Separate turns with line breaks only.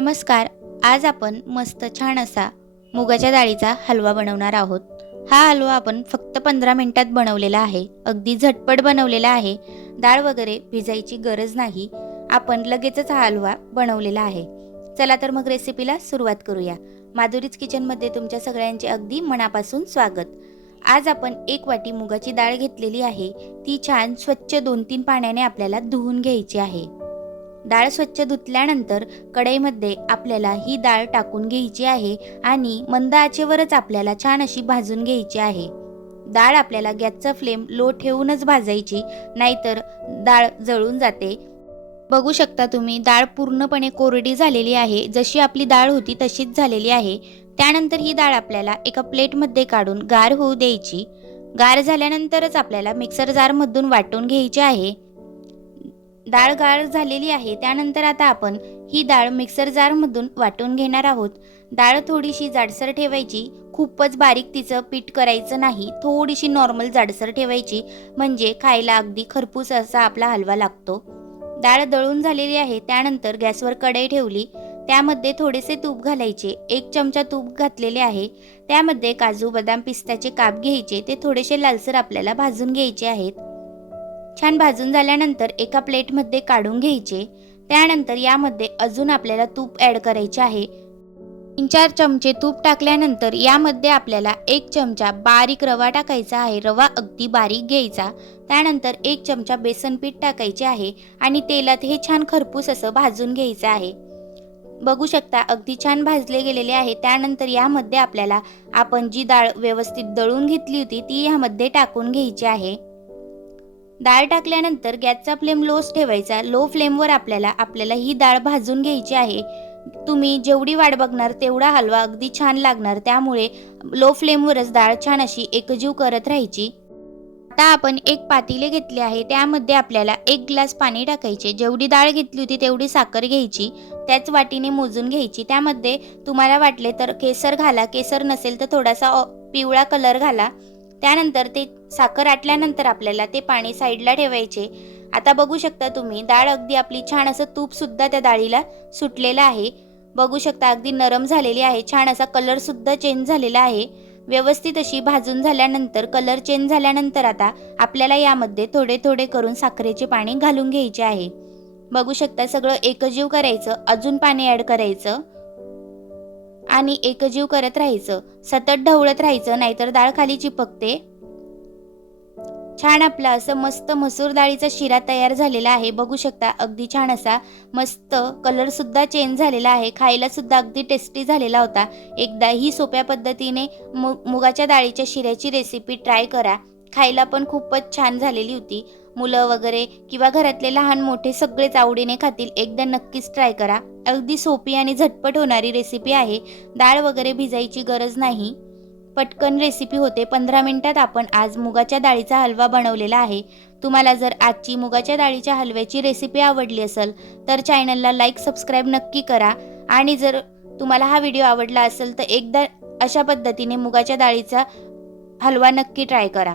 नमस्कार आज आपण मस्त छान असा मुगाच्या डाळीचा हलवा बनवणार आहोत. हा हलवा आपण फक्त पंधरा मिनिटात बनवलेला आहे अगदी झटपट बनवलेला आहे. डाळ वगैरे भिजायची गरज नाही आपण लगेचच हा हलवा बनवलेला आहे. चला तर मग रेसिपीला सुरुवात करूया. माधुरीच किचनमध्ये तुमच्या सगळ्यांचे अगदी मनापासून स्वागत. आज आपण एक वाटी मुगाची डाळ घेतलेली आहे. ती छान स्वच्छ दोन तीन पाण्याने आपल्याला धुवून घ्यायची आहे. डाळ स्वच्छ धुतल्यानंतर कढईमध्ये आपल्याला ही डाळ टाकून घ्यायची आहे आणि मंद आचेवरच आपल्याला छान अशी भाजून घ्यायची आहे. डाळ आपल्याला गॅसचा फ्लेम लो ठेवूनच भाजायची नाहीतर डाळ जळून जाते. बघू शकता तुम्ही डाळ पूर्णपणे कोरडी झालेली आहे. जशी आपली डाळ होती तशीच झालेली आहे. त्यानंतर ही डाळ आपल्याला एका प्लेटमध्ये काढून गार होऊ द्यायची. गार झाल्यानंतरच आपल्याला मिक्सर जारमधून वाटून घ्यायची आहे. डाळ गाळ झालेली आहे. त्यानंतर आता आपण ही डाळ मिक्सर जारमधून वाटून घेणार आहोत. डाळ थोडीशी जाडसर ठेवायची. खूपच बारीक तिचं पीठ करायचं नाही. थोडीशी नॉर्मल जाडसर ठेवायची. म्हणजे खायला अगदी खरपूस असा आपला हलवा लागतो. डाळ दळून झालेली आहे. त्यानंतर गॅसवर कढई ठेवली. त्यामध्ये थोडेसे तूप घालायचे. एक चमचा तूप घातलेले आहे. त्यामध्ये काजू बदाम पिस्त्याचे काप घ्यायचे. ते थोडेसे लालसर आपल्याला भाजून घ्यायचे आहेत. छान भाजून झाल्यानंतर एका प्लेटमध्ये काढून घ्यायचे. त्यानंतर यामध्ये अजून आपल्याला तूप ॲड करायचे आहे. तीन चार चमचे तूप टाकल्यानंतर यामध्ये आपल्याला एक चमचा बारीक रवा टाकायचा आहे. रवा अगदी बारीक घ्यायचा. त्यानंतर एक चमचा बेसन पीठ टाकायचे आहे आणि तेलात हे छान खरपूस असं भाजून घ्यायचं आहे. बघू शकता अगदी छान भाजले गेलेले आहे. त्यानंतर यामध्ये आपल्याला आपण जी डाळ व्यवस्थित दळून घेतली होती ती यामध्ये टाकून घ्यायची आहे. डाळ टाकल्यानंतर गॅसचा फ्लेम लोच ठेवायचा. लो फ्लेमवर आपल्याला आपल्याला ही डाळ भाजून घ्यायची आहे. तुम्ही जेवढी वाट बघणार तेवढा हलवा अगदी छान लागणार. त्यामुळे लो फ्लेमवरच डाळ छान अशी एकजीव करत राहायची. आता आपण एक पातेले घेतले आहे. त्यामध्ये आपल्याला एक ग्लास पाणी टाकायचे. जेवढी डाळ घेतली होती तेवढी साखर घ्यायची. त्याच वाटीने मोजून घ्यायची. त्यामध्ये तुम्हाला वाटले तर केसर घाला. केसर नसेल तर थोडासा पिवळा कलर घाला. त्यानंतर ते साखर आटल्यानंतर आपल्याला ते पाणी साईडला ठेवायचे. आता बघू शकता तुम्ही डाळ अगदी आपली छान असं तूपसुद्धा त्या डाळीला सुटलेलं आहे. बघू शकता अगदी नरम झालेली आहे छान असा कलरसुद्धा चेंज झालेला आहे. व्यवस्थित अशी भाजून झाल्यानंतर कलर चेंज झाल्यानंतर आता आपल्याला यामध्ये थोडे थोडे करून साखरेचे पाणी घालून घ्यायचे आहे. बघू शकता सगळं एकजीव करायचं अजून पाणी ॲड करायचं. आणि एकजीव करत राहायचं. सतत ढवळत राहायचं नाहीतर डाळ खाली चिपकते. छान आपला असं मस्त मसूर डाळीचा शिरा तयार झालेला आहे. बघू शकता अगदी छान असा मस्त कलर सुद्धा चेंज झालेला आहे. खायला सुद्धा अगदी टेस्टी झालेला होता. एकदा ही सोप्या पद्धतीने मु मुगाच्या डाळीच्या शिऱ्याची रेसिपी ट्राय करा. खायला पण खूपच छान झालेली होती. मुलं वगैरे किंवा घरातले लहान मोठे सगळेच आवडीने खातील एकदा नक्कीच ट्राय करा. अगदी सोपी आणि झटपट होणारी रेसिपी आहे. डाळ वगैरे भिजायची गरज नाही. पटकन रेसिपी होते. पंधरा मिनिटात आपण आज मुगाच्या डाळीचा हलवा बनवलेला आहे. तुम्हाला जर आजची मुगाच्या डाळीच्या हलव्याची रेसिपी आवडली असेल तर चॅनलला लाईक सबस्क्राईब नक्की करा. आणि जर तुम्हाला हा व्हिडिओ आवडला असेल तर एकदा अशा पद्धतीने मुगाच्या डाळीचा हलवा नक्की ट्राय करा.